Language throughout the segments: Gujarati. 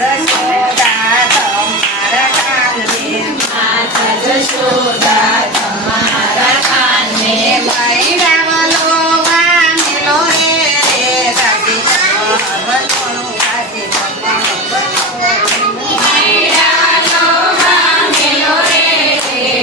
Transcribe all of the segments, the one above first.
જશોદા તમારા કાનને માતા જશોદા તમારા કાનને મૈડાવલો વામેલો રે ગાજે વલોણું ગાજે મૈડાનો વામેલો રે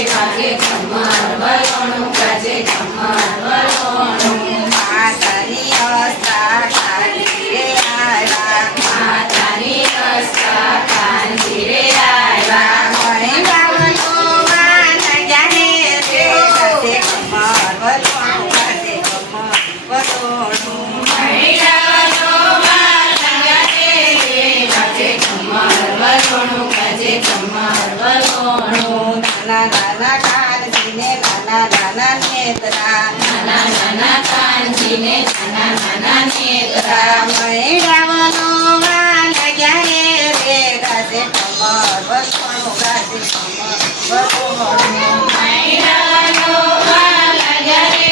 ગાજે ખમર વલોણું ગાજે ખમર વલોણું માતાની અસ્તા કાઢી રે આવ્યા માતાની રસ્તા કાંજી રે આવ્યા મૈડાવલો વાનગ્યા રે ગાજે કમર વલોણું ગાજે કમર વલોણું મૈડાનો વાનગ્યા રે ગાજે ખમર વલોણું ગાજે ખમર વલોણું નાના નાના કાનજીને નાના નાના નેત્રા નાના નાના કાંજીને નાના નાના નેત્રા મૈડાવલો વાનગ્યા રે ગાજે કમર વલોણું ગાજે કમર વલોણું મૈડાનો વાનગ્યા રે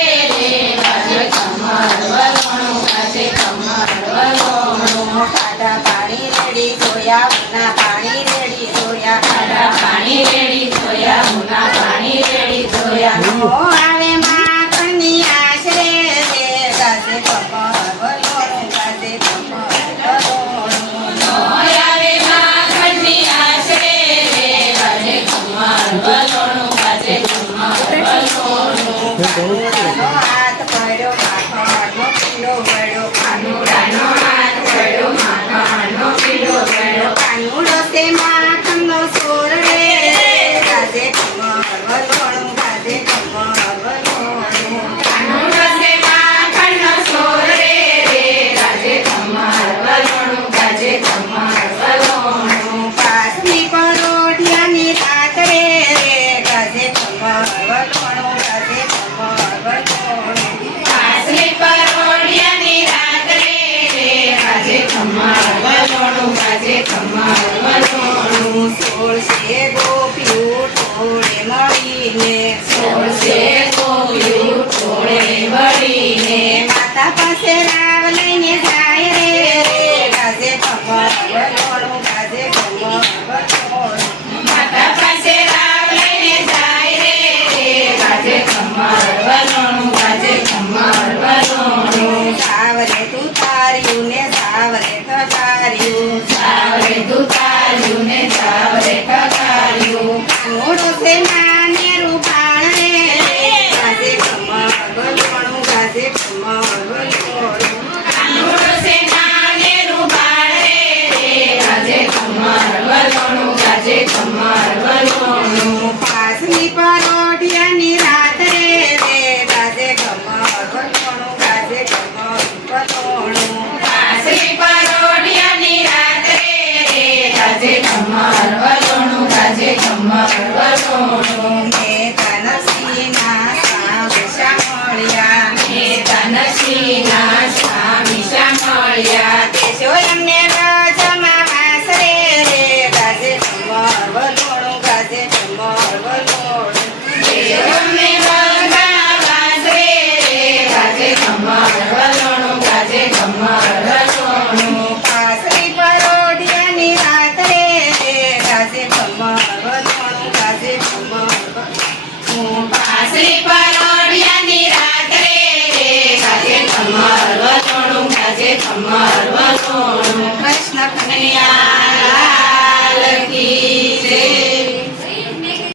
ગાજે ખમર વલોણું ગાજે ખમર વલોણું ખાડા પાણી રેડી જોયા ઉના પાણી રેડી જોયા ખાડા પાણી રેડી જોયા ઉના પાણી રેડી જોયા ઓ આવે માખણની આશરે રે ગાજે કમર વલોણું ગાજે કમર વલોણું આવે માખણની આશરે રે ગાજે ખમર વલોણું ગાજે ખમર વલોણું કાનુડાનો હાથ પડ્યો માખણનો પીળો વળ્યો કાનુડાનો હાથ પડ્યો માખણનો પીળો ગળ્યો કાનુડો તે માખણનો સોર રે ગાજે કમર વલોણું ગાજે કમર વલોણું કાનુડો છે માખણનો સોર રે ગાજે ખમર વલોણું ગાજે ખમર વલોણું પાસની પરોઠિયાની રાત રે ગાજે કમર વલોણું ગાજે કમર વલોણું કાસલી પરોઢિયાની રાત રે ગાજે ખમર વલોણું ગાજે ખમર વલોણું સોળસે ગોપીઓ ટોળે મળીને સોળસે ગોપીઓ ટોળે વળીને માતા પાસે રાવ લઈને જાય રે ગાજે કમર વલોણું ગાજે કમર વલોણું માતા પાસે રાવ લઈને જાય રે ગાજે ખમર વલોણું ગાજે ખમર વલોણું સાવરે તું તાર્યું ને સાવરે થકાર્યું સાવરે દુતાર્યું ને સાવરે ઠકાર્યું કાનુડો છે નાનેરું પાણ રે ગાજે કમર વલોણું ગાજે કમર વલોણું કાનુડો છે નાનેરું બાળ રે ગાજે ખમર વલોણું ગાજે ખમર વલોણું પાસની પરોઠિયાની રાત રે ગાજે કમર વલોણું ગાજે કમર વલોણું કાસરી પરોઢિયાની રાત રે ગાજે ખમર વલોણું ગાજે ખમર વલોણું તનસીના સાવેશા મળ્યા તનસીના સ્વામી સાંભળ્યા દેશો એમને રજમાં વાસ રે ગાજે કમર વલોણું ગાજે કમર વલોણું દેવને વગા વાસ રે ગાજે ખમર વલોણું ગાજે ખમર